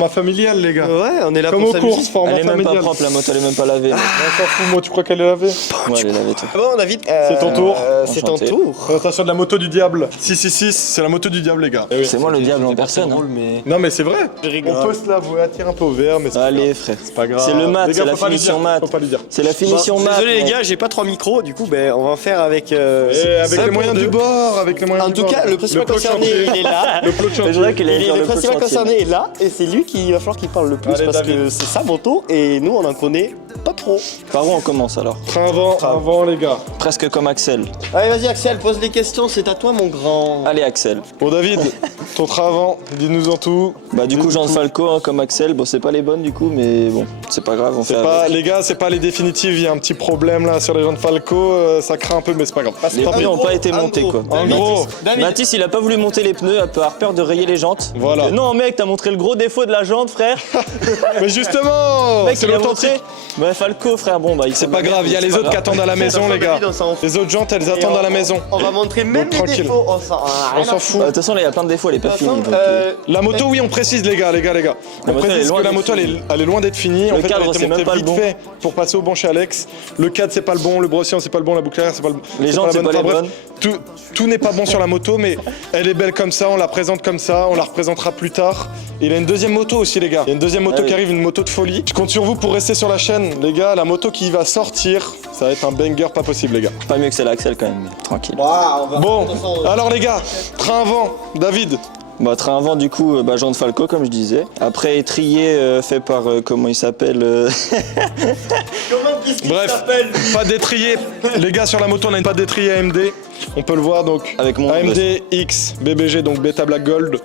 Format familial, les gars. Ouais, on est là Comme pour aux s'amuser. courses, format Elle est même familial. pas propre la moto, elle est même pas lavée. On s'en fout, moi, tu crois qu'elle est lavée? Ouais, elle est lavée, toi. Bon, David, C'est ton tour. C'est ton Enchanté. tour. Présentation de la moto du diable. 666, c'est la moto du diable, les gars. Eh oui. C'est moi le diable en personne. Hein. mais... Non, mais c'est vrai. Je rigole. On peut se l'avouer, attire un peu au vert, mais c'est pas Allez, grave. frère. C'est pas grave. C'est le mat, Les gars, c'est la faut pas lui finition dire, mat. Faut pas lui dire. C'est la finition Bon, mat. désolé les mec. gars, j'ai pas 3 micros, du coup ben on va faire avec... Et avec les moyens du bord, avec les moyens En du tout bord. cas, le principal plot de concerné, chantier. il est là. Le plot de C'est chantier. vrai qu'il a Il est dire le le coup de principal chantier. concerné est là et c'est lui qui va falloir qu'il parle le plus Allez, parce David. que c'est sa moto et nous on en connaît pas trop. Par où on commence alors? Train avant, les gars. Presque comme Axel. Allez vas-y Axel, pose les questions, c'est à toi mon grand. Allez Axel. Bon, David, ton train avant, dis-nous en tout. Bah du coup Jean de Falco hein, comme Axel, bon c'est pas les bonnes du coup mais bon c'est pas grave on fait C'est pas, avec. les gars, c'est pas les définitives, il y a un petit problème là sur les gens de Falco, ça craint un peu, mais c'est pas grave. Les Tant pis. pneus ont pas été en montés gros. quoi. En gros, Mathis il a pas voulu monter les pneus par peur de rayer les jantes. Voilà. Non mec t'as montré le gros défaut de la jante frère. mais justement, Mec c'est il a l'authentique. montré. Bah Falco frère bon bah il C'est pas grave, il y a les autres qui attendent à la maison, les gars. Les autres jantes, elles attendent à la maison. On va montrer même Donc, les tranquille. défauts, On s'en fout. De toute façon là il y a plein de défauts, elle est pas finie. donc, La moto, oui, on précise, les gars. On moto, elle est précise loin que la d'être moto, finie. elle est loin d'être finie. En Le fait, cadre, elle a été c'est même montée pas le vite bon. fait pour passer au banc chez Alex. Le cadre, c'est pas le bon. Le brossillon, c'est pas le bon. La boucle arrière, c'est pas le bon. Les jantes, c'est pas les bonnes. Tout n'est pas bon sur la moto, mais elle est belle comme ça. On la présente comme ça. On la représentera plus tard. Et il a une deuxième moto aussi, les gars. Il y a une deuxième moto Ah oui. qui arrive, une moto de folie. Je compte sur vous pour rester sur la chaîne, les gars. La moto qui va sortir, ça va être un banger pas possible, les gars. Pas mieux que celle Axel quand même, mais tranquille. Bon, alors les gars, train avant, David. Bah train avant du coup Jean de Falco comme je disais. Après étrier fait par comment il s'appelle Comment qu'est-ce qu'il Bref, s'appelle pas d'étrier. Les gars, sur la moto, on a une pas d'étrier AMD. On peut le voir donc. Avec mon AMD X BBG, donc Beta Black Gold.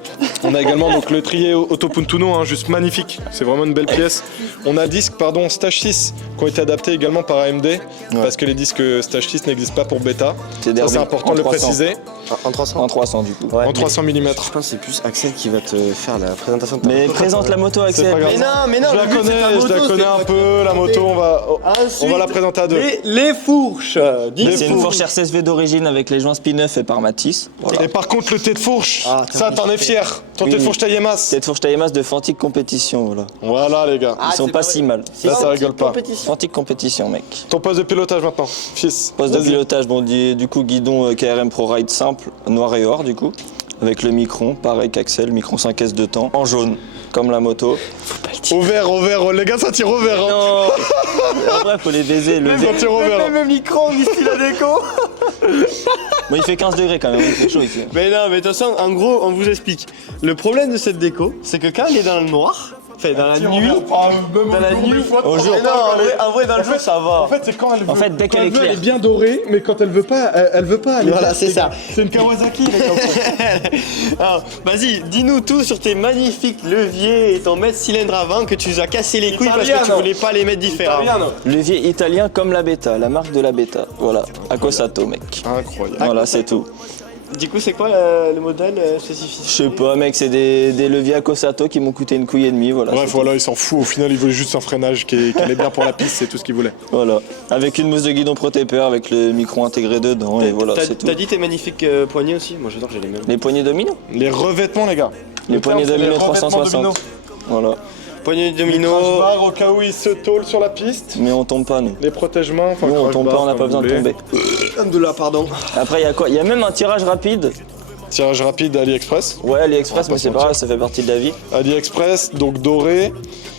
On a également donc le trier Auto Puntuno, hein, juste magnifique. C'est vraiment une belle pièce. On a disques, Stage 6 qui ont été adaptés également par AMD. Parce que les disques Stage 6 n'existent pas pour Beta. Ça, c'est important de le préciser. En 300. En 300 du coup. En 300 mm. Je pense que c'est plus Axel qui va te faire la présentation de ta Mais moto. présente la moto C'est pas Axel. grave. Mais non, Je la connais un peu. La moto, on va la présenter à deux. Les fourches. C'est une fourche RCSV d'origine avec les joints spin-off fait par Matisse. Voilà. Et par contre, le thé de fourche, Ah, ça, t'en es fier. Ton thé de fourche taille masse. Cette fourche taille masse de Fantique Compétition, voilà. Voilà, les gars. Ils sont pas si mal. Là, ça rigole pas. Fantique Compétition, mec. Ton poste de pilotage maintenant, fils. Poste de Vas-y. pilotage, bon, du coup, guidon KRM Pro Ride simple, noir et or, du coup. Avec le micron, pareil qu'Axel, micron 5S de temps, en jaune, comme la moto. Au vert, les gars, ça tire au vert. Hein. Non En vrai, faut les baiser. Le Ça tire au vert. Même le micro ici la déco. Bon, il fait 15 degrés quand même, il fait chaud ici. Mais non, mais de toute façon, en gros, on vous explique. Le problème de cette déco, c'est que quand elle est dans le noir, enfin dans la nuit, dans la nuit, Au jour. mais non, en vrai, dans le jour, ça va. En fait, c'est quand elle veut. En fait, dès quand qu'elle est veut, claire. elle est bien dorée, mais quand elle veut pas, elle veut pas. elle est Voilà, bien- c'est ça. C'est une Kawasaki, les gars. Alors, vas-y, dis-nous tout sur tes magnifiques leviers et ton mètre cylindre avant que tu nous as cassé les couilles parce que tu Italiano. voulais pas les mettre différents. Levier italien comme la Beta, la marque de la Beta. Voilà, Acosato, mec. Incroyable. Voilà, c'est tout. Du coup, c'est quoi le modèle spécifique? Je sais pas, mec, c'est des leviers Acosato qui m'ont coûté une couille et demie, voilà. Bref, c'est voilà, il s'en fout. Au final, il voulait juste un freinage qui allait bien pour la piste, c'est tout ce qu'il voulait. tout. Voilà. Avec une mousse de guidon protépeur, avec le micro intégré dedans, et voilà, c'est tout. T'as dit tes magnifiques poignées aussi? Moi, j'adore, j'ai les mêmes. Les poignées domino. Les revêtements, les gars. Les Le terme, poignées c'est les domino revêtements 360. domino. Voilà. Poignées de Les domino. crash bars au cas où il se tôle sur la piste. Mais on tombe pas, nous. Les protègements, enfin, Nous, on crash tombe bar, pas, on n'a comme pas besoin vous de voulez. tomber. De là, pardon. Après, il y a quoi? Il y a même un tirage rapide. Tirage rapide AliExpress. Ouais, AliExpress, On va mais c'est pas pas se grave, ça fait partie de la vie. AliExpress, donc doré.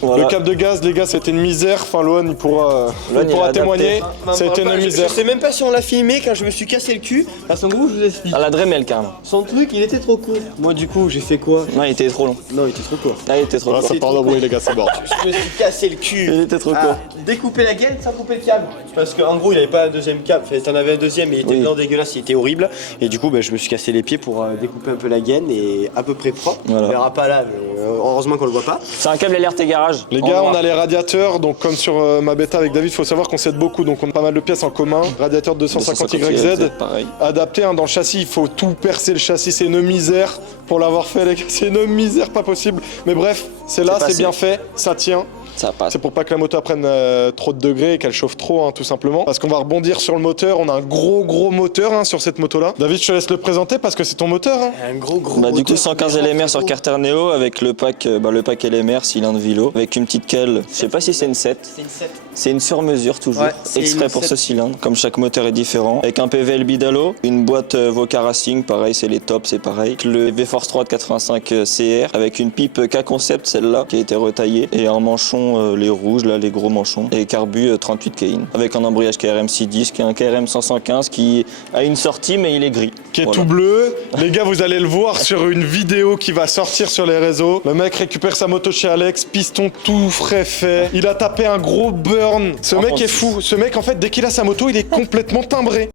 Voilà. Le câble de gaz, les gars, c'était une misère. Enfin, Loan, il pourra il a témoigner. adapté. C'était une misère. Je sais même pas si on l'a filmé quand je me suis cassé le cul. Parce qu'en gros, je vous explique. À la Dremel, carrément. Son truc, il était trop court. Moi, du coup, j'ai fait quoi? Non, il était trop long. Non, il était trop court. Ah, il était trop Ah, court. ça part de bruit, les gars, c'est bon. Je me suis cassé le cul. Il était trop à court. découper la gaine sans couper le câble. Parce qu'en gros, il avait pas un deuxième câble. Enfin, t'en avais un deuxième, mais il était Oui. blanc dégueulasse, il était horrible. Et du coup, je me suis cassé les pieds pour découper un peu la gaine et à peu près propre. Voilà. On verra pas là, mais heureusement qu'on le voit pas. C'est un câble LRT garage. Les en gars, noir. on a les radiateurs, donc comme sur ma bêta avec David, il faut savoir qu'on s'aide beaucoup, donc on a pas mal de pièces en commun. Radiateur 250 YZ, pareil. adapté hein, dans le châssis, il faut tout percer le châssis, c'est une misère pour l'avoir fait les gars, c'est une misère pas possible. Mais bref, c'est là, C'est c'est passé. bien fait, ça tient. Ça passe. C'est pour pas que la moto prenne trop de degrés et qu'elle chauffe trop, hein, tout simplement. Parce qu'on va rebondir sur le moteur. On a un gros moteur hein, sur cette moto-là. David, je te laisse le présenter parce que c'est ton moteur. Hein. Un gros Bah, du coup, moteur, 115 LMR sur Carter Neo avec le pack LMR, cylindre Vilo, avec une petite cale. Je sais pas si c'est une 7. C'est une 7. C'est une sur-mesure toujours, Ouais, c'est exprès une pour 7. ce cylindre. Comme chaque moteur est différent. Avec un PVL Bidalo, une boîte Voca Racing, pareil, c'est les tops, c'est pareil. Le V-Force 3 de 85 CR avec une pipe K-Concept, celle-là, qui a été retaillée. Et un manchon, les rouges, là, les gros manchons. Et carbu 38 Kein. Avec un embrayage KRM 610, qui est un KRM 515 qui a une sortie, mais il est gris. Qui est Voilà. tout bleu. Les gars, vous allez le voir sur une vidéo qui va sortir sur les réseaux. Le mec récupère sa moto chez Alex, piston tout frais fait. Il a tapé un gros burn. Ce mec est fou. Ce mec, en fait, dès qu'il a sa moto, il est complètement timbré.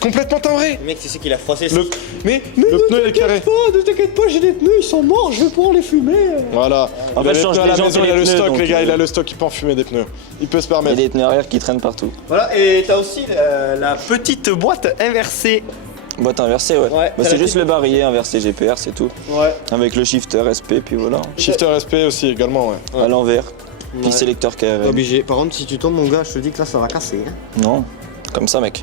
Complètement timbré. Le mec, tu sais qu'il a froissé. Mais le pneu il est carré. Ne t'inquiète pas, j'ai des pneus, ils sont morts, je vais pouvoir les fumer. Voilà. En Il fait, a les change pneus à les la jantes maison, et il a les le pneus, stock, donc, les gars. Il a le stock, il peut en fumer des pneus. Il peut se Il y a permettre. des pneus arrière qui traînent partout. Voilà, et t'as aussi la petite boîte inversée. Boîte inversée, ouais. Ouais, Bah, t'as c'est la juste le barillet inversé GPR, c'est tout. Ouais. Avec le shifter SP, puis voilà. Shifter SP aussi également, ouais. À l'envers. Puis Ouais. sélecteur KRM. Obligé. Par contre, si tu tombes, mon gars, je te dis que là, ça va casser. Hein. Non, comme ça, mec.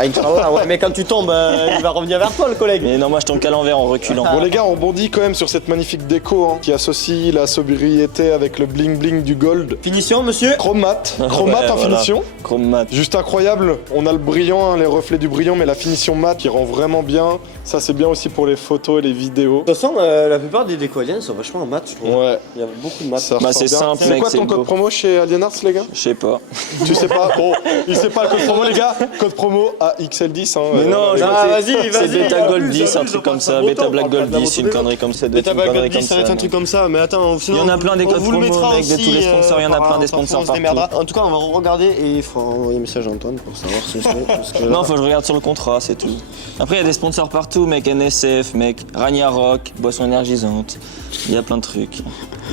Ah, ouais, mais quand tu tombes, il va revenir vers toi, le collègue. Mais non, moi je tombe qu'à l'envers en reculant. Bon les gars, on rebondit quand même sur cette magnifique déco hein, qui associe la sobriété avec le bling bling du gold. Finition, monsieur. Chrome mat Ouais, en voilà. finition. Chrome mat. Juste incroyable. On a le brillant, hein, les reflets du brillant, mais la finition mat qui rend vraiment bien. Ça c'est bien aussi pour les photos et les vidéos. De toute façon, la plupart des déco aliens sont vachement en maths, je trouve. Ouais. Il y a beaucoup de maths. Ça Bah, ressort c'est bien. simple, C'est mec, quoi c'est ton beau. code promo chez Alien Arts les gars? Je sais pas. Tu sais pas? Oh, il sait pas le code promo les gars. Code promo AXL10 hein. Mais non, les je gars. Ah, sais. vas-y, C'est vas-y, Beta Gold abuse, 10, un abuse, truc on comme passe ça. pas de Beta moto, Black on parle Gold de la 10, moto une des connerie comme ça. Mais t'as pas connerie Gold 10, ça va être un truc comme ça, mais attends, Il y en a plein des codes vous le promo, mettra mec, de aussi, tous les sponsors, il y en a plein des par- sponsors on se démerdera. partout. En tout cas, on va regarder et il faut envoyer un message à Antoine pour savoir si c'est parce que Non, faut que je regarde sur le contrat, c'est tout. Après, il y a des sponsors partout, mec. NSF, mec. Ragnar Rock, boisson énergisante. Il y a plein de trucs.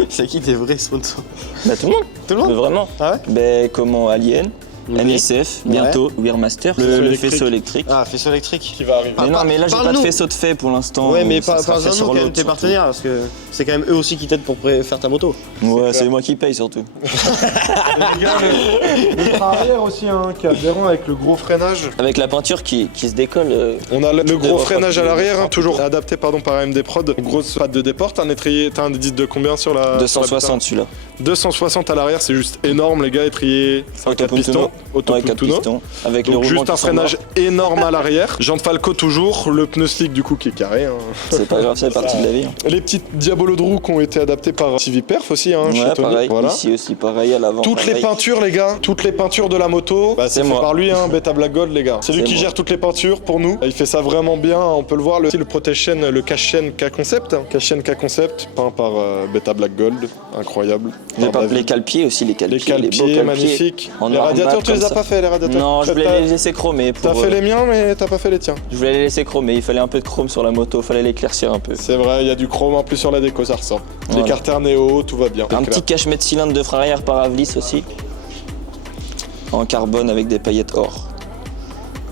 c'est qui tes vrais sponsors? Bah, tout le monde. Tout le monde? Mais vraiment. Ah ouais? Ben, comment Alien, Oui. NSF, bientôt, Weirmaster, le électrique. faisceau électrique. Ah, faisceau électrique. Qui va arriver. Mais non, mais là, j'ai pas de parle-nous. faisceau de fait pour l'instant. Ouais, mais Ça sera pas fait un sur nous quand même l'autre, tes surtout. partenaires parce que c'est quand même eux aussi qui t'aident pour faire ta moto. Ouais, c'est moi qui paye surtout. Les gars, le frein arrière aussi hein, qui est adhérent avec le gros freinage. Avec la peinture qui se décolle. On a le gros devrais freinage pas à l'arrière, hein, plus toujours adapté pardon par AMD Prod. Grosse patte de déport, t'as un étrier, t'as un indice de combien sur la 260 celui-là. 260 à l'arrière, c'est juste énorme les gars, étrier 4 pistons, Ouais, 4 auto-puntuno. pistons. Avec le Donc roulement juste un qui s'en freinage va. énorme à l'arrière. Jean de Falco toujours, le pneu slick du coup qui est carré. Hein. C'est pas grave, c'est partie de la vie. Les petites diabolos de roues qui ont été adaptées par CV Perf aussi, hein, chez Ouais, Tony. pareil. Voilà. Ici aussi, pareil, à l'avant. Toutes les pareil. peintures les gars, toutes les peintures de la moto, bah, c'est C'est fait moi. par lui, hein, Beta Black Gold les gars. C'est lui C'est qui moi. gère toutes les peintures pour nous. Il fait ça vraiment bien, on peut le voir. Le Protection, le Cash-Chain K-Concept. Hein. Cash-Chain K-Concept, peint par Beta Black Gold, incroyable. Les, Par David. les cale-pieds aussi, les Les cale-pieds. beaux cale-pieds, cale-pieds. magnifiques. En Les noir radiateurs, mat tu les comme as ça. pas fait les radiateurs? Non, je voulais les laisser chromer. T'as pour, fait les miens, mais t'as pas fait les tiens. Je voulais les laisser chromer, il fallait un peu de chrome sur la moto, fallait l'éclaircir un peu. C'est vrai, il y a du chrome en plus sur la déco, ça ressort. Les Voilà. Carter Neo, tout va bien. Un petit cache-mètre cylindre de frein arrière par Avlis aussi. En carbone avec des paillettes or.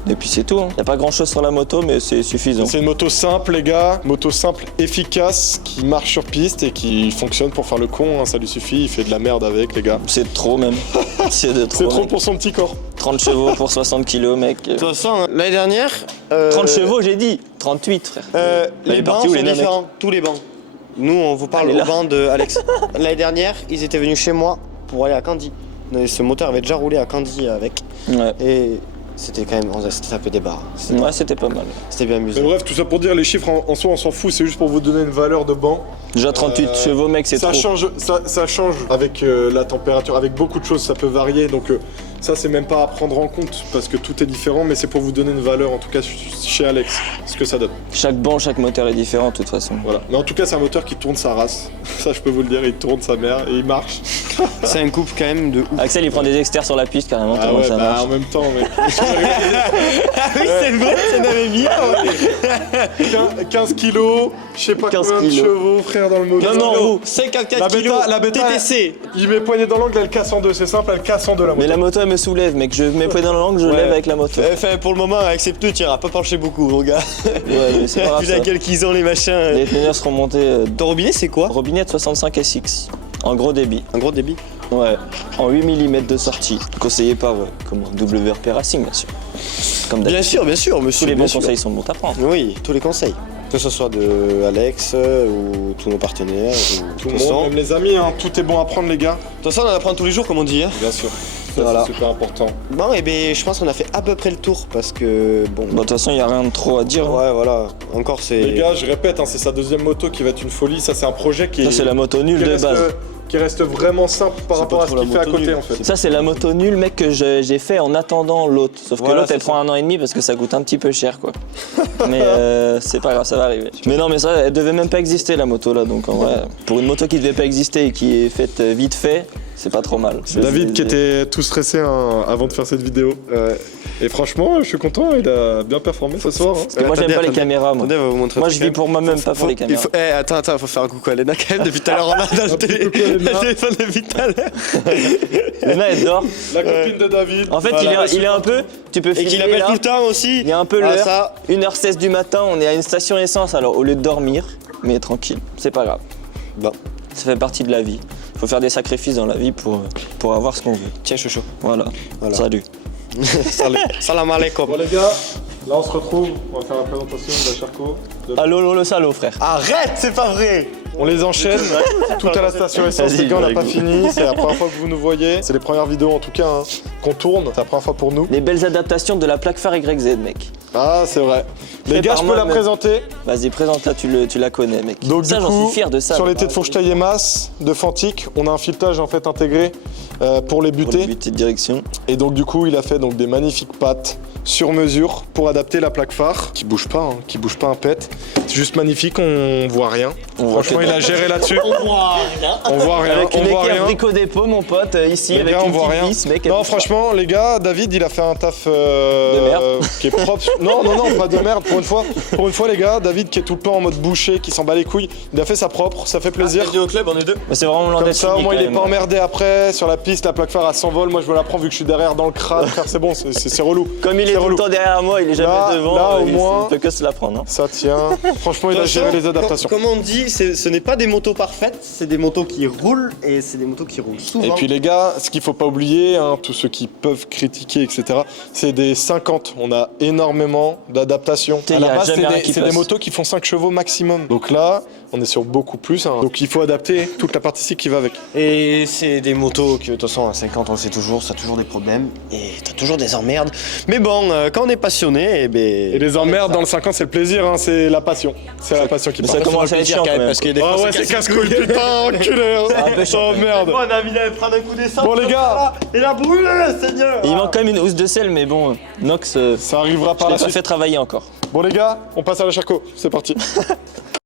Et puis c'est tout, hein. Y a pas grand chose sur la moto, mais c'est suffisant. C'est une moto simple, les gars. Moto simple, efficace, qui marche sur piste et qui fonctionne pour faire le con. Hein, ça lui suffit. Il fait de la merde avec, les gars. C'est de trop même. C'est de trop. C'est trop mec. pour son petit corps. 30 chevaux pour 60 kilos, mec. De toute façon, l'année dernière. 30 chevaux, j'ai dit. 38, frère. Elle Les est bancs partie où, sont les nains, différents, tous les bancs. Nous, on vous parle Elle est au là. banc de Alex. L'année dernière, ils étaient venus chez moi pour aller à Candy. Mais ce moteur avait déjà roulé à Candy avec. Ouais. Et c'était quand même. C'était un peu des barres. Ouais, c'était pas mal. C'était bien Mais amusant. bref, tout ça pour dire, les chiffres en soi, on s'en fout. C'est juste pour vous donner une valeur de banc. Déjà 38 chevaux, mec, c'est ça trop. change, ça change avec la température, avec beaucoup de choses, ça peut varier. Donc ça, c'est même pas à prendre en compte parce que tout est différent, mais c'est pour vous donner une valeur, en tout cas chez Alex, ce que ça donne. Chaque banc, chaque moteur est différent, de toute façon. Voilà. Mais en tout cas, c'est un moteur qui tourne sa race. Ça, je peux vous le dire, il tourne sa mère et il marche. C'est un couple quand même de ouf. Axel, il prend des exters sur la piste, carrément, Ah tellement ouais, ça bah marche. en même temps, mec. Ah oui, c'est vrai, ça n'avait bien. 15 kilos, je sais pas 15 combien de kilos. chevaux, frère, dans le moteur. Non, 54 kilos. la bêta, TTC. il met poignée dans l'angle, elle casse en deux. C'est simple, elle casse en deux la moto. Mais la moto, elle me soulève, mec. Je mets pied dans la langue, je lève avec la moto. Enfin, pour le moment, avec ces pneus, tu iras pas pencher beaucoup, mon gars. Ouais, mais c'est pas grave. Vu la Ça. gueule qu'ils ont, les machins. Les pneus seront montés. Ton robinet, c'est quoi? Robinet de 65 SX. En gros débit. Un gros débit. Ouais. En 8 mm de sortie. Conseillé par WRP Racing, bien sûr. Comme d'habitude. Bien sûr, monsieur. Tous les bons bien sûr. conseils sont bons à prendre. Oui, tous les conseils. Que ce soit de Alex ou tous nos partenaires. Ou... Tout le monde, même les amis, hein, tout est bon à prendre les gars. De toute façon, on en apprend tous les jours, comme on dit. Hein. Bien sûr. Ça, Voilà. c'est super important. Bon, et ben, je pense qu'on a fait à peu près le tour parce que bon. Bon, de toute façon, il n'y a rien de trop à dire. Ouais, voilà. Encore, c'est. Les gars, je répète, hein, c'est sa deuxième moto qui va être une folie. Ça, c'est un projet qui Ça, c'est la moto nulle qui de reste, base. qui reste vraiment simple par C'est rapport pas à ce trop qu'il la fait à moto côté nulle. en fait. Ça, c'est la moto nulle, mec, que j'ai fait en attendant l'autre. Sauf que Voilà, l'autre, elle c'est prend 1 an et demi parce que ça coûte un petit peu cher, quoi. Mais c'est pas grave, ça va arriver. Mais non, mais ça, elle devait même pas exister, la moto là. Donc en vrai, pour une moto qui devait pas exister et qui est faite vite fait, c'est pas trop mal. David qui était tout stressé hein, avant de faire cette vidéo. Et franchement, je suis content, il a bien performé ce soir. Hein. Parce que moi, j'aime pas les caméras, moi. Attendez, on va vous montrer Moi, un je truc, vis pour moi-même, pas pour les caméras. Attends, faut faire un coucou à Lena quand même. Depuis tout à l'heure, on a dans le coucou à Lena. téléphone depuis tout à l'heure. Lena, elle dort. La copine de David. En fait, Voilà. il est un peu. Tu peux Et filmer qu'il appelle là. tout le temps aussi. Il y a un peu Ah, l'heure. ça. 1h16 du matin, on est à une station essence, alors au lieu de dormir, mais tranquille, c'est pas grave. Bon, Ça fait partie de la vie. Faut faire des sacrifices dans la vie pour avoir ce qu'on veut. tiens, chouchou. Voilà. Voilà. Salut. Salam alaikum. Bon les gars, là on se retrouve, on va faire la présentation de la Charco. Allô, le salaud, frère. Arrête, c'est pas vrai. On les enchaîne, tout à la station essence, Vas-y, les gars on n'a je pas rigole. fini, c'est la première fois que vous nous voyez, c'est les premières vidéos en tout cas hein, qu'on tourne, c'est la première fois pour nous. Les belles adaptations de la plaque phare YZ, mec. Ah c'est vrai. Les Fait gars par je peux moi, la mec. présenter, Vas-y, présente-la, tu la connais, mec. donc ça, du j'en coup, suis fier de ça. sur les mec. têtes de fourche taillées masse de Fantic, on a un filetage en fait intégré pour les Pour le buter. but de direction. Et donc du coup il a fait donc des magnifiques pattes sur mesure pour adapter la plaque phare qui bouge pas, hein, qui bouge pas un pet. C'est juste magnifique, on voit rien. On voit Franchement que il a géré là-dessus. On voit rien, Avec une on voit équerre rien. Brico Dépôt, mon pote, ici, Les avec gars, on une voit petite rien. vis, mec. Non, franchement, les gars, David, il a fait un taf De merde. qui est propre. Non, pas de merde. Pour une fois, les gars, David qui est tout le temps en mode boucher, qui s'en bat les couilles, il a fait ça propre, ça fait plaisir. Bienvenue au club, on est deux. Mais c'est vraiment l'un Comme des ça, au finis, moins, il quand est même. pas emmerdé après sur la piste, la plaque phare elle s'envole. Moi, je me la prends vu que je suis derrière dans le crâne. Frère, c'est bon, c'est relou. Comme il est C'est tout le relou. temps derrière moi, il est jamais Là, devant. là, au il moins- peut que se la prendre. Hein. Ça tient. Franchement, il a géré les adaptations. Comme on dit, ce n'est pas des motos parfaites, c'est des motos qui roulent et c'est des motos qui roulent souvent. Et puis les gars, ce qu'il faut pas oublier, hein, tous ceux qui peuvent critiquer, etc., c'est des 50. On a énormément d'adaptations. Il À y la a base, jamais rien qui c'est des passe. motos qui font 5 chevaux maximum. Donc là, on est sur beaucoup plus. Hein. Donc il faut adapter toute la partie cycle qui va avec. Et c'est des motos que de toute façon à 50 on le sait toujours, ça a toujours des problèmes et t'as toujours des emmerdes. Mais bon, quand on est passionné, Et les emmerdes dans le 50, c'est le plaisir, hein, c'est la passion. C'est la passion qui Mais parle. ça commence à être chiant quand même. parce que des fois, Ah ouais, c'est casse-couille, putain, enculé. un peu chiant, Oh merde. on a envie d'aller prendre un coup d'essence. Bon, les comme gars. ça, là, et la brûle, Seigneur. Il manque quand même une housse de sel, mais bon, Nox, Ça arrivera je par l'ai la pas suite. fait travailler encore. Bon les gars, on passe à la Charco. C'est parti.